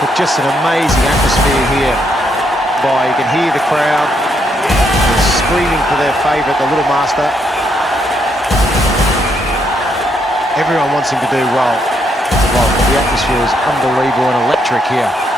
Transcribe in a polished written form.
But just an amazing atmosphere here. You can hear the crowd screaming for their favourite, the little master. Everyone wants him to do well. The atmosphere is unbelievable and electric here.